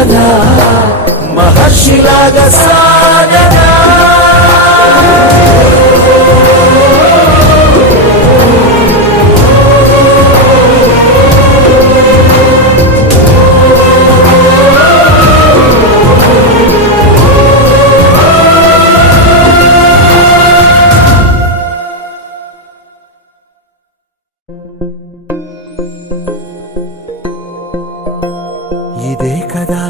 కథ మహర్షిలాగా సాగదా. ఇదే కదా